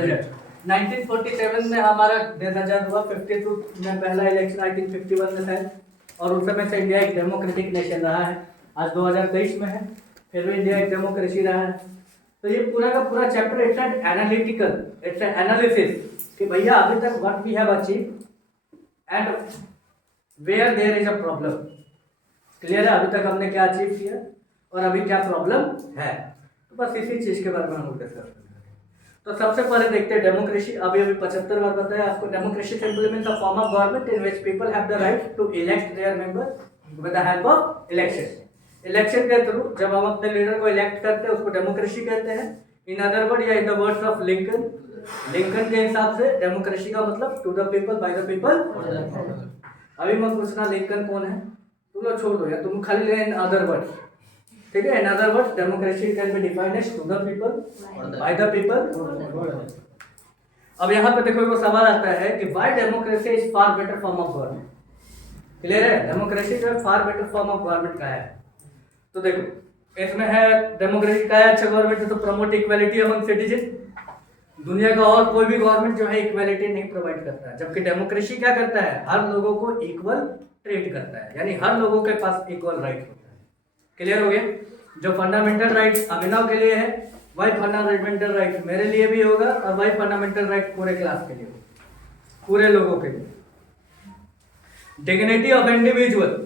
Result. 1947 में हमारा देश आजाद हुआ, 52 में पहला इलेक्शन 1951 में था, और उस समय से इंडिया एक डेमोक्रेटिक नेशन रहा है। आज 2023 में है, फिर भी इंडिया एक डेमोक्रेसी रहा है। तो ये पूरा का पूरा chapter it's an analytical, it's an analysis कि भैया अभी तक what we have achieve and where there is a problem. Clear है, अभी तक हमने क्या अचीव किया और अभी क्या प्रॉब्लम है, तो बस इसी चीज के बारे में हम लोग डिस्कस करेंगे। तो सबसे पहले देखते हैं डेमोक्रेसी। अभी 75 बार बताया आपको, democracy simply means a form of government in which people have the right to elect their member with the help of election. Election के थ्रू जब हम अपने लीडर को इलेक्ट करते हैं उसको डेमोक्रेसी कहते हैं। इन अदर वर्ड या in the words of Lincoln, Lincoln के हिसाब से डेमोक्रेसी का मतलब to the people by the people. अभी मत पूछना लिंकन कौन है, तुम लोग छोड़ दो यार, तुम खाली इन अदर वर्ड्स, ठीक है। In other words democracy can be defined as to the people by the people. अब यहाँ पे देखो एक सवाल आता है कि why democracy is far better form of government. Clear है, डेमोक्रेसी जो है far better form of government का है। तो देखो इसमें है डेमोक्रेसी का है अच्छा गवर्नमेंट तो प्रमोट इक्वालिटी अमंग सिटीजन। दुनिया का और कोई भी गवर्नमेंट जो है इक्वालिटी नहीं प्रोवाइड करता है, जबकि डेमोक्रेसी क्या करता है, हर लोगों को इक्वल ट्रीट करता है, यानी हर लोगों के पास इक्वल राइट होता है। क्लियर हो गया, जो फंडामेंटल राइट अभिनव के लिए है वही फंडामेंटल राइट मेरे लिए भी होगा, और वही फंडामेंटल राइट पूरे क्लास के लिए होगा, पूरे लोगों के लिए। डिग्निटी ऑफ इंडिविजुअल,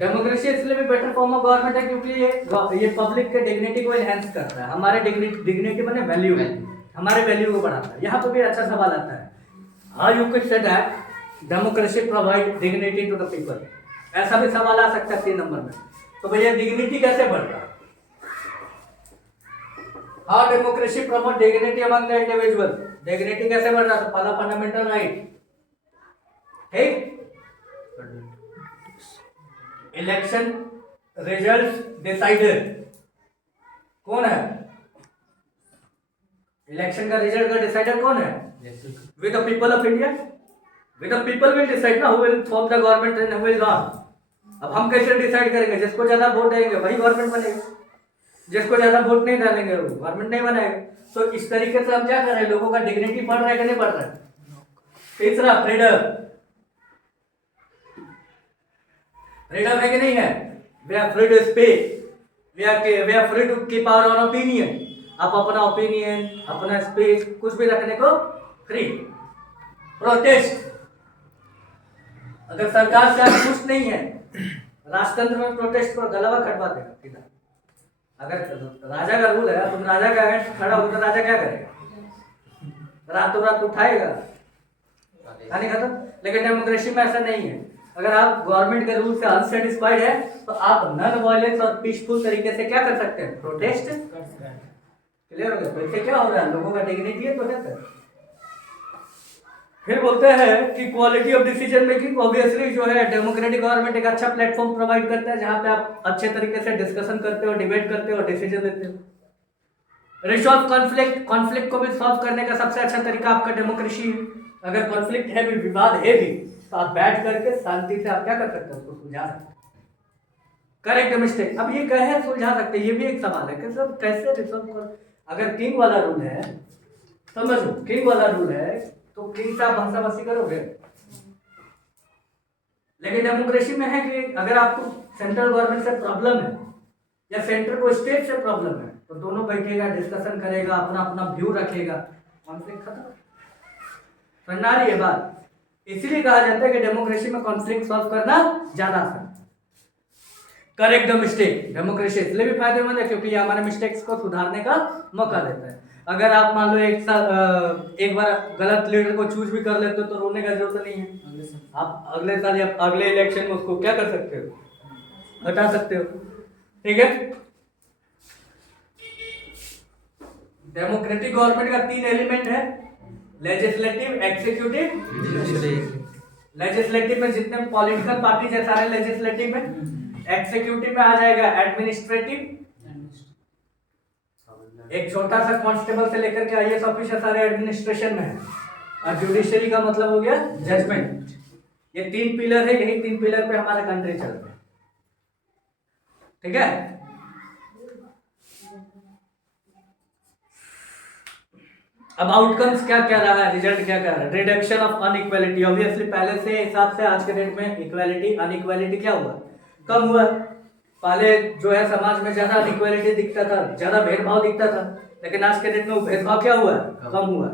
डेमोक्रेसी इसलिए भी बेटर फॉर्म ऑफ गवर्नमेंट है क्योंकि ये पब्लिक के डिग्निटी को एनहांस करता है। हमारे डिग्निटी माने वैल्यू, हमारे वैल्यू को बढ़ाता है। यहाँ पे भी अच्छा सवाल आता है, how you can say that democracy provide dignity to the people. ऐसा भी सवाल आ सकता है 3 नंबर में। तो भैया डिग्निटी कैसे बढ़ रहा है, how democracy promote dignity among the individual, dignity कैसे बढ़ रहा है, तो पहला फंडामेंटल राइट, ठीक। इलेक्शन रिजल्ट डिसाइडेड, कौन है, इलेक्शन का रिजल्ट का डिसाइडर कौन है, with the people of India. With the people will decide ना who will form the government and who will not. अब हम कैसे डिसाइड करेंगे, जिसको ज्यादा वोट देंगे वही गवर्नमेंट बनेगा, जिसको ज्यादा वोट नहीं डालेंगे वो गवर्नमेंट नहीं बनाएगा। तो इस तरीके से हम क्या कर रहे हैं, लोगों का डिग्निटी बढ़ रहा है कि नहीं बढ़ रहा है। तीसरा फ्रीडम, फ्रीडम है कि नहीं है, we are free to speak, we are free to keep our own opinion. आप अपना ओपिनियन, अपना स्पीच कुछ भी रखने को फ्री। प्रोटेस्ट, अगर सरकार से आप खुश नहीं है, राजतंत्र में प्रोटेस्ट को गलवा खटवा देगा सीधा। अगर राजा का रूल है, तुम राजा के अगेंस्ट खड़ा हो तो राजा क्या करेगा, रातों रात उठाएगा, कहानी खत्म। लेकिन डेमोक्रेसी में ऐसा नहीं है, अगर आप गवर्नमेंट के रूल से अनसेटिस्फाइड है तो आप नॉन वायलेंस और पीसफुल तरीके से क्या कर सकते हैं, प्रोटेस्ट कर सकते हैं। क्लियर हो गया, तो इससे क्या हो रहा है, लोगों का डिग्निटी है तो है। फिर बोलते हैं कि quality of decision making, obviously जो है डेमोक्रेटिक गवर्नमेंट एक अच्छा प्लेटफॉर्म प्रोवाइड करता है जहां पे आप अच्छे तरीके से डिस्कशन करते हो, डिबेट करते हो, डिसीजन लेते हो। रिसॉल्व कॉन्फ्लिक्ट, कॉन्फ्लिक्ट को भी सॉल्व करने का सबसे अच्छा तरीका आपका डेमोक्रेसी है। अगर कॉन्फ्लिक्ट है भी, विवाद है भी, तो आप बैठ करके शांति से आप क्या कर सकते हो, उसको सुलझा सकते हो। करेक्ट मिस्टेक, अब ये कहे सुलझा सकते, ये भी एक सवाल है कि सर कैसे रिसॉल्व कर। अगर किंग वाला रूल है, समझो किंग वाला रूल है तो किंग से आप भाषाभाषी करोगे। लेकिन डेमोक्रेसी में है कि अगर आपको सेंट्रल गवर्नमेंट से प्रॉब्लम है या सेंटर को स्टेट से प्रॉब्लम है तो दोनों बैठेगा, डिस्कशन करेगा, अपना अपना व्यू रखेगा, कॉन्फ्लिक्ट खत्म। समझना रही है बात, इसीलिए कहा जाता है कि डेमोक्रेसी में कॉन्फ्लिक्ट सॉल्व करना ज्यादा आसान। करेक्ट द मिस्टेक, डेमोक्रेसी इसलिए भी फायदेमंद है क्योंकि ये हमारे मिस्टेक्स को सुधारने का मौका देता है। अगर आप मान लो एक बार गलत लीडर को चूज भी कर लेते हो तो रोने का जरूरत नहीं है, आप अगले साल या अगले इलेक्शन में उसको क्या कर सकते हो, हटा सकते हो। ठीक है, डेमोक्रेटिक गवर्नमेंट का 3 एलिमेंट है, लेजिस्लेटिव, एक्सिक्यूटिव। लेजिस्लेटिव में जितने पॉलिटिकल पार्टीज है सारे लेजिस्लेटिव में, एक्सिक्यूटिव में आ जाएगा एडमिनिस्ट्रेटिव, एक छोटा सा कांस्टेबल से लेकर के आईएएस ऑफिसर सारे एडमिनिस्ट्रेशन में है, और जुडिशरी का मतलब हो गया जजमेंट। ये 3 पिलर है, यही 3 पिलर पे हमारा कंट्री चल रहा है। ठीक है, अब आउटकम्स क्या क्या रहा है, रिजल्ट क्या क्या रहा है? Reduction of inequality. ऑब्वियसली पहले से हिसाब से आज के डेट में इक्वालिटी अनइक्वालिटी क्या हुआ, कम हुआ। पहले जो है समाज में ज्यादा अनइक्वालिटी दिखता था, ज्यादा भेदभाव दिखता था, लेकिन आज के डेट में वो भेदभाव क्या हुआ, कम हुआ।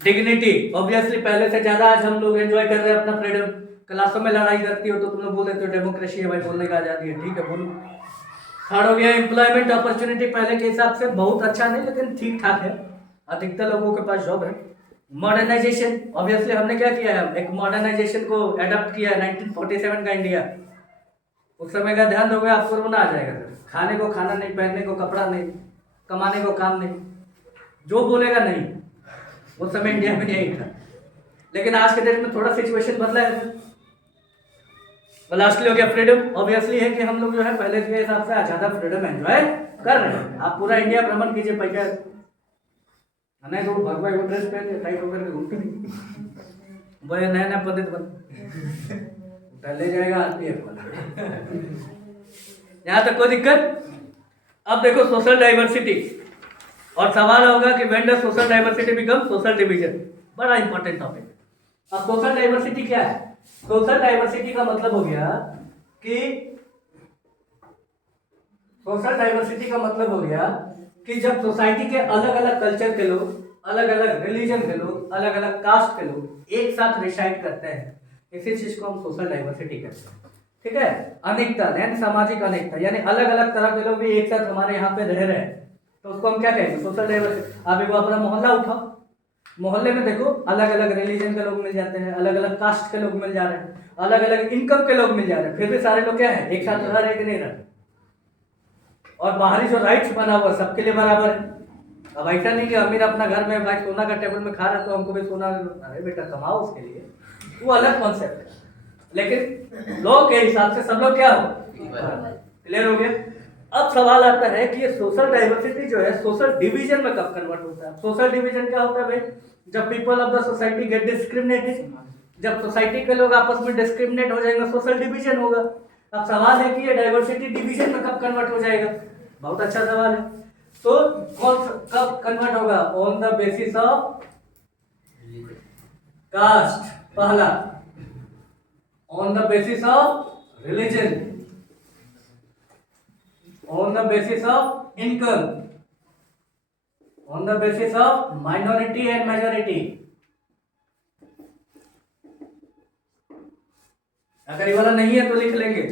डिग्निटी, ऑब्वियसली पहले से ज्यादा आज हम लोग एंजॉय कर रहे हैं अपना फ्रीडम। क्लासों में लड़ाई करती हो तो तुम लोग बोल देते हो डेमोक्रेसी है भाई, बोलने का आजादी है, ठीक है बोलो। थर्ड हो गया एम्प्लॉयमेंट अपॉर्चुनिटी, पहले के हिसाब से बहुत अच्छा नहीं लेकिन ठीक ठाक है, अधिकतर लोगों के पास जॉब है। मॉडर्नाइजेशन, ऑब्वियसली हमने क्या किया है, एक मॉडर्नाइजेशन को अडॉप्ट किया है 1947 का इंडिया। उस समय का ध्यान दोगे आपको रोना आ जाएगा सर। खाने को खाना नहीं, पहनने को कपड़ा नहीं, कमाने को काम नहीं, जो बोलेगा नहीं। उस समय इंडिया में यही था, लेकिन आज के डेट में थोड़ा सिचुएशन बदला है। लास्टली हो गया फ्रीडम। ऑब्वियसली है कि हम लोग जो है पहले के हिसाब से ज्यादा फ्रीडम एंजॉय कर रहे हैं। आप पूरा इंडिया भ्रमण कीजिए, पैसा नहीं तो भगवान वो ड्रेस पहन के टाइट होकर के घूमते नहीं, वो नया नया पंडित बन ले जाएगा आरपीएफ वाला। यहाँ तक कोई दिक्कत? अब देखो सोशल डाइवर्सिटी, और सवाल होगा कि when does social diversity become social division, बड़ा इंपॉर्टेंट टॉपिक। अब सोशल डाइवर्सिटी क्या है? सोशल डाइवर्सिटी का मतलब हो गया कि सोशल डाइवर्सिटी का मतलब हो गया कि जब सोसाइटी के अलग अलग कल्चर के लोग, अलग अलग रिलीजन के लोग, अलग अलग कास्ट के लोग एक साथ रिसाइड करते हैं, इसी चीज को हम सोशल डाइवर्सिटी कहते हैं। ठीक है, अनेकता यानी सामाजिक अनेकता, यानी अलग अलग तरह के लोग भी एक साथ हमारे यहाँ पे रह रहे हैं, तो उसको हम क्या कहेंगे, सोशल डाइवर्सिटी। आप एक अपना मोहल्ला उठाओ, मोहल्ले में देखो अलग अलग रिलीजन के लोग मिल जाते हैं, अलग अलग कास्ट के लोग मिल जा रहे हैं, अलग अलग इनकम के लोग मिल जा रहे हैं, फिर भी सारे लोग क्या है, एक साथ रह रहे कि नहीं रह। और बाहरी जो राइट्स बना हुआ सबके लिए बराबर है। अब ऐसा नहीं कि अमीर अपना घर में भाई सोना का टेबल में खा रहा है तो हमको भी सोना, अरे बेटा कमाओ उसके लिए, वो अलग कॉन्सेप्ट है। लेकिन लोग के हिसाब से सब लोग क्या हो, क्लियर हो गया। अब सवाल आता है कि ये सोशल डाइवर्सिटी जो है सोशल डिवीजन में कब कन्वर्ट होता है? सोशल डिवीजन क्या होता है भाई? जब people of the society get discriminated, जब सोसाइटी के लोग आपस में डिस्क्रिमिनेट हो जाएंगे, सोशल डिवीजन होगा। अब सवाल है कि ये डाइवर्सिटी डिवीजन में कब कन्वर्ट हो जाएगा? बहुत अच्छा सवाल है। तो कब कन्वर्ट होगा? On the basis of caste, पहला। On the basis of religion, on the basis of income, on the basis of minority and majority। अगर ये वाला नहीं है तो लिख लेंगे।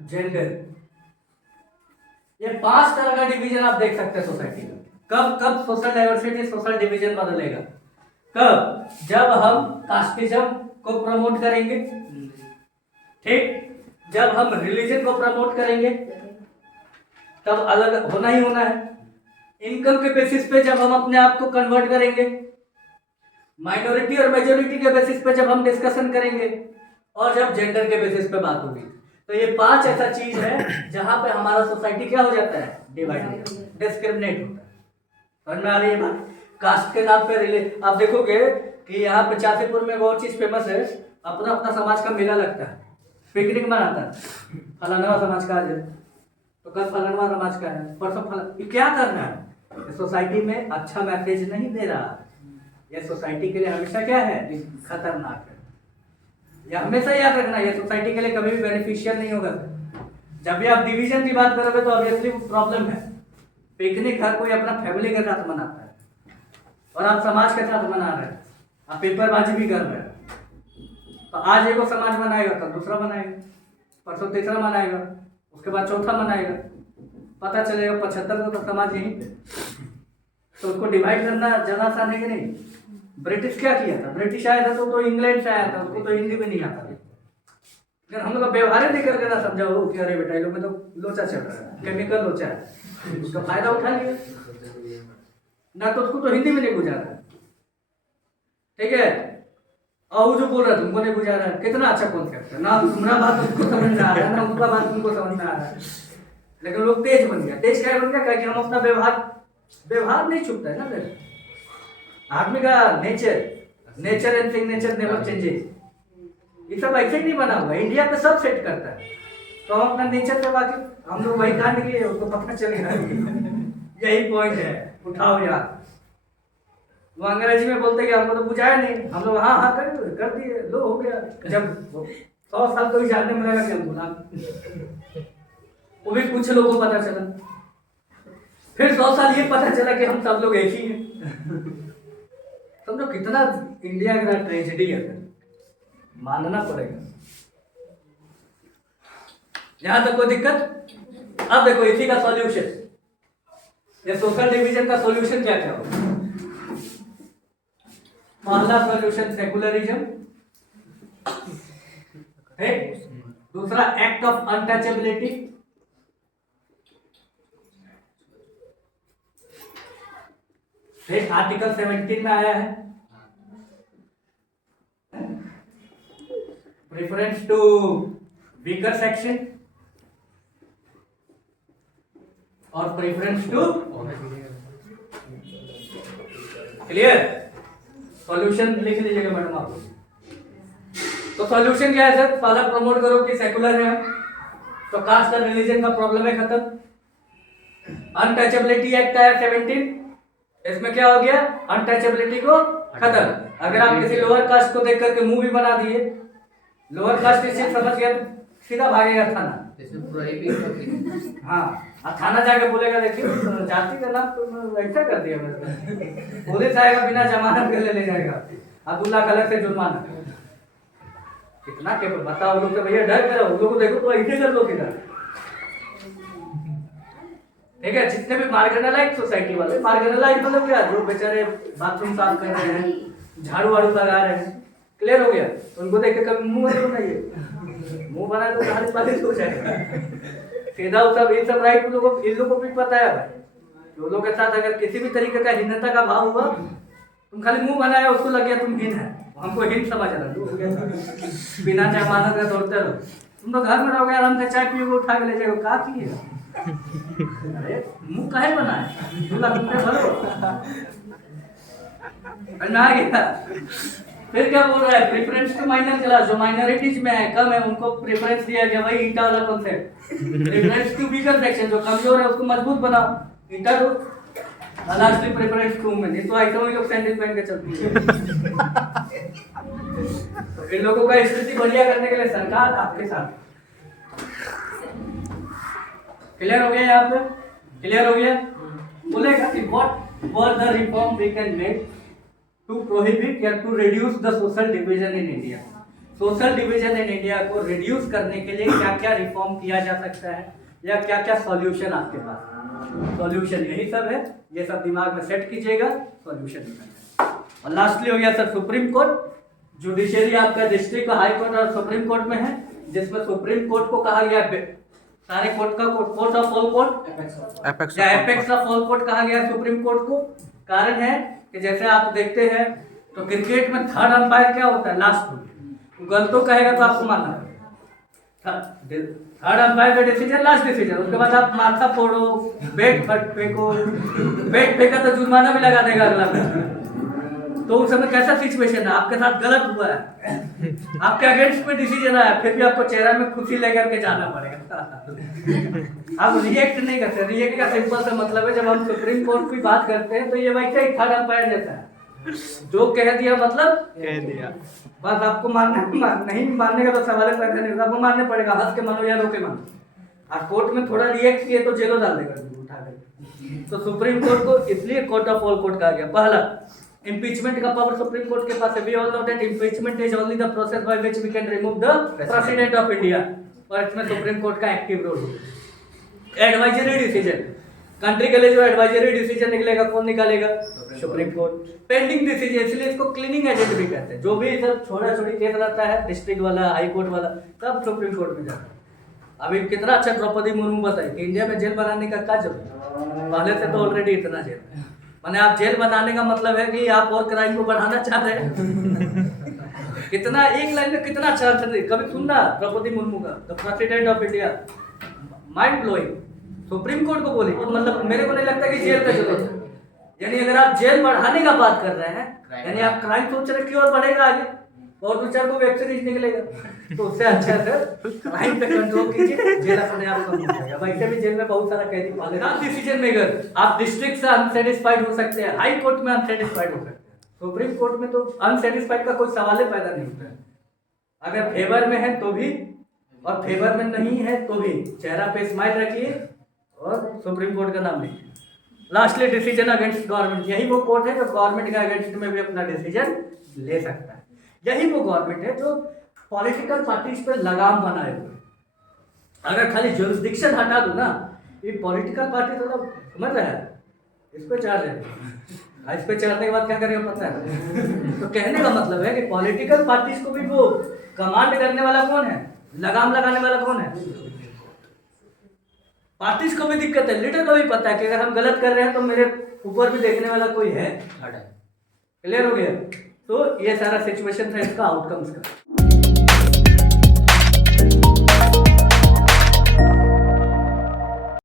जेंडर, ये 5 तरह का डिवीजन आप देख सकते हैं सोसाइटी में। कब कब सोशल डाइवर्सिटी, सोशल डिवीजन बदलेगा? कब? जब हम कास्टिज्म को प्रमोट करेंगे, ठीक, जब हम रिलीजन को प्रमोट करेंगे तब अलग होना ही होना है। इनकम के बेसिस पे जब हम अपने आप को कन्वर्ट करेंगे, माइनॉरिटी और मेजोरिटी के बेसिस पे जब हम डिस्कशन करेंगे, और जब जेंडर के बेसिस पे बात होगी। तो ये 5 ऐसा चीज है जहां पे हमारा सोसाइटी क्या हो जाता है, डिवाइड हो जाता है, डिस्क्रिमिनेट होता है। समझ में आ रही है बात? कास्ट के नाम पे आप देखोगे कि यहाँ पे चासीपुर में बहुत चीज फेमस है, अपना अपना समाज का मेला लगता है, पिकनिक मनाता है, फलाना समाज का आज है तो कल फलाना समाज का है, परसों फलाना। क्या करना है? सोसाइटी में अच्छा मैसेज नहीं दे रहा, यह सोसाइटी के लिए हमेशा क्या है, खतरनाक है। यह हमेशा याद रखना, ये सोसाइटी के लिए कभी भी बेनिफिशियल नहीं होगा। जब भी आप डिवीजन की बात करोगे तो ऑब्वियसली प्रॉब्लम है। पिकनिक हर कोई अपना फैमिली के साथ मनाता है और आप समाज के साथ मना रहे हैं, आप पेपरबाजी भी कर रहे हैं। तो आज एगो समाज मनाएगा, कल दूसरा मनाएगा, परसों तीसरा मनाएगा, उसके बाद चौथा मनाएगा, पता चलेगा 75 को तो समाज यहीं पे। तो उसको डिवाइड करना ज्यादा आसान है कि नहीं? ब्रिटिश क्या किया था? ब्रिटिश आया था तो इंग्लैंड से आया था, उसको तो हिंदी भी नहीं आता था, लेकिन हम लोग का व्यवहार नहीं करके ना समझाओ कि अरे बेटा लोग में तो लोचा चल रहा है, केमिकल लोचा है, उसका फायदा उठा लिया ना, तो उसको तो हिंदी में नहीं गुजारा। ठीक है, और जो बोल रहा है तुमको नहीं गुजारा है, कितना अच्छा कॉन्सेप्ट है ना, तुम्हारा बात तुमको समझ में आ रहा है ना, उनका बात तुमको समझ में आ रहा है, लेकिन लोग तेज बन गया। तेज क्या बन गया? कि हम अपना व्यवहार नहीं छुपता है ना, आदमी का nature and signature never changes. ये सब ऐसे ही नहीं बना हुआ, इंडिया पे सब सेट करता है। तो हम अपना नेचर से वाकिफ, हम लोग वही कांड किए, उसको पता चलेगा। यही पॉइंट है, उठाओ यार। वो अंग्रेजी में बोलते कि हमको तो बुझाया नहीं, हम लोग हाँ हाँ कर दिए, लो हो गया। जब 100 साल तो ही जानने में लगा कि हम गुलाम, वो भी कुछ लोगों को पता चला। फिर 100 साल ये पता चला कि हम सब लोग एक ही हैं। समझो कितना इंडिया का ट्रेजेडी है, मानना पड़ेगा। यहां तक कोई दिक्कत? अब देखो इसी का सॉल्यूशन, ये सोशल डिवीजन का सॉल्यूशन क्या क्या होगा। पहला सॉल्यूशन सेकुलरिज्म है, दूसरा एक्ट ऑफ अनटचेबिलिटी, आर्टिकल 17 में आया है। प्रेफरेंस टू वीकर सेक्शन और प्रेफरेंस टू क्लियर। सॉल्यूशन लिख लीजिएगा मैडम आप। तो सॉल्यूशन क्या है सर? पहला प्रमोट करो कि सेकुलर है, तो कास्ट और रिलीजन का प्रॉब्लम है खत्म। अनटचेबिलिटी एक्ट आया 17, इसमें क्या हो गया? अनटचेबिलिटी को खत्म। अगर आप किसी लोअर कास्ट को देख करके मुंह भी बना दिए, लोअर कास्ट इसे समझ गया, सीधा भागेगा थाना। हाँ, अब थाना जाके बोलेगा देखिए जाति का नाम तो ऐसा कर दिया मैंने, पुलिस आएगा बिना जमानत के ले जाएगा, अब 2 लाख अलग से जुर्माना। कितना के बताओ लोग, तो भैया डर करो, उन लोगों को देखो तो ऐसे कर लो किधर। ठीक है, जितने भी मार्जिनलाइज सोसाइटी वाले, मार्जिनलाइज मतलब क्या, जो बेचारे बाथरूम साफ कर रहे हैं, झाड़ू वाड़ू लगा रहे हैं, क्लियर हो गया, उनको देख के कभी मुंह नहीं बनाइए, मुंह बनाए तो कहानी बारिश हो जाएगा। सीधा सब इन सब राइट लोगों, इन लोगों को भी पता है भाई, जो लोग के साथ अगर किसी भी तरीके का हीनता का भाव हुआ, तुम खाली मुंह बनाया उसको लग गया तुम हीन है, हमको हीन समझ रहा, बिना जमानत का दौड़ते रहो। तुम तो घर में रहोगे आराम से, चाय पियोगे, उठा के ले जाओगे, का किए अरे मुंह काहे बनाए, 2 लाख रुपये भरो ना गया। फिर क्या बोल रहा है? प्रेफरेंस टू माइनर क्लास, जो माइनॉरिटीज में है, कम है, उनको प्रेफरेंस दिया गया, वही ईटा वाला concept. Preference to weaker section, जो कमजोर है उसको मजबूत बनाओ, ईटा दो। लास्टली प्रेफरेंस टू वुमेन, नहीं तो ऐसा वही लोग सैंडल पहन के चलती है। तो इन लोगों का स्थिति बढ़िया करने के लिए सरकार आपके साथ। क्लियर हो गया? यहाँ पे क्लियर हो गया? बोलेगा कि what were the reform we can make to prohibit या to reduce the social division in India. Social division in India को रिड्यूस करने के लिए क्या क्या रिफॉर्म किया जा सकता है, या क्या क्या सॉल्यूशन आपके पास? सॉल्यूशन यही सब है, ये सब दिमाग में सेट कीजिएगा, सॉल्यूशन निकल। और लास्टली हो गया सर सुप्रीम कोर्ट। जुडिशियरी आपका डिस्ट्रिक्ट हाई कोर्ट और सुप्रीम कोर्ट में है, जिसमें सुप्रीम कोर्ट को कहा गया सारे कोर्ट का court of all court, apex of all court कहा गया सुप्रीम कोर्ट को। कारण है कि जैसे आप देखते हैं तो क्रिकेट में थर्ड अंपायर क्या होता है? लास्ट गलतों कहेगा तो आपको मानना है, थर्ड अंपायर का डिसीजन लास्ट डिसीजन। उसके बाद आप माथा फोड़ो, बैट फेंको, बैट फेंका तो जुर्माना भी लगा देगा अगला। तो उस समय कैसा सिचुएशन है, आपके साथ गलत हुआ है, आपके अगेंस्ट में डिसीजन आया, फिर भी आपको चेहरा में खुशी लेकर के जाना पड़ेगा। आप रिएक्ट नहीं करते। रिएक्ट का सिंपल सा मतलब है, जब हम सुप्रीम कोर्ट की बात करते हैं तो ये वैसे ही थर्ड अंपायर जैसा है, जो कह दिया मतलब कह दिया, बस आपको मानना नहीं मानने का तो सवाल पैदा नहीं होता, आपको मानने पड़ेगा, हंस के मानो या रो के मानो। और कोर्ट में थोड़ा रिएक्ट किए तो जेलो डाल देगा उठा कर। तो सुप्रीम कोर्ट को इसलिए कोर्ट ऑफ ऑल कोर्ट कहा गया। पहला, इम्पीचमेंट का पावर सुप्रीम कोर्ट के पास है। We all know that impeachment is only the process by which we can remove the president of India, और इसमें सुप्रीम कोर्ट का एक्टिव रोल है। एडवाइजरी डिसीजन, कंट्री के लिए जो एडवाइजरी डिसीजन निकलेगा कौन निकालेगा? Supreme court. पेंडिंग डिसीजन, इसलिए इसको क्लीनिंग एजेंट भी कहते हैं। जो भी इधर छोटा छोटी केस रहता है, डिस्ट्रिक्ट वाला, हाई कोर्ट वाला, सब सुप्रीम कोर्ट में जाता है। अभी कितना अच्छा द्रौपदी मुर्मू बताई कि इंडिया में जेल बनाने का क्या जरूरत, पहले से तो ऑलरेडी इतना जेल है। माने आप जेल बनाने का मतलब है कि आप और क्राइम को बढ़ाना चाह रहे हैं। कितना एक लाइन में कितना अच्छा आंसर दे, कभी सुनना द्रौपदी मुर्मू का, the president of India, mind blowing. Supreme court को बोली, तो मतलब मेरे को नहीं लगता कि जेल का जरूरत है। यानी अगर आप जेल बढ़ाने का बात कर रहे हैं, यानी आप क्राइम सोच रहे कि और बढ़ेगा आगे और 2-4 को वेब सीरीज निकलेगा, तो उससे अच्छा है क्राइम पे कंट्रोल कीजिए, जेल अपने आप कम हो जाएगा। वैसे भी जेल में बहुत सारा कैदी पाले ना। डिसीजन मेकर आप डिस्ट्रिक्ट से अनसेटिस्फाइड हो सकते हैं, हाई कोर्ट में अनसेटिस्फाइड हो सकते हैं, सुप्रीम कोर्ट में तो अनसेटिस्फाइड का कोई सवाल ही पैदा नहीं होता है। अगर फेवर में है तो भी और फेवर में नहीं है तो भी चेहरा पे स्माइल रखिए और सुप्रीम कोर्ट का नाम लिखिए। लास्टली डिसीजन अगेंस्ट गवर्नमेंट, यही वो कोर्ट है जो गवर्नमेंट के अगेंस्ट में भी अपना डिसीजन ले सकता है। यही वो गवर्नमेंट है जो पॉलिटिकल पार्टीज पर लगाम बनाए हुए। अगर खाली जुरिस्डिक्शन हटा दो ना, ये पॉलिटिकल पार्टी तो समझ रहे हैं, इस पे चार्ज है, इस पे चढ़ने के बाद क्या करेगा पता है। तो कहने का मतलब है कि पॉलिटिकल पार्टीज को भी वो कमांड करने वाला कौन है, लगाम लगाने वाला कौन है, पार्टीज को भी दिक्कत है, लीडर को भी पता है कि अगर हम गलत कर रहे हैं तो मेरे ऊपर भी देखने वाला कोई है। क्लियर हो गया? तो ये सारा सिचुएशन था इसका आउटकम्स का।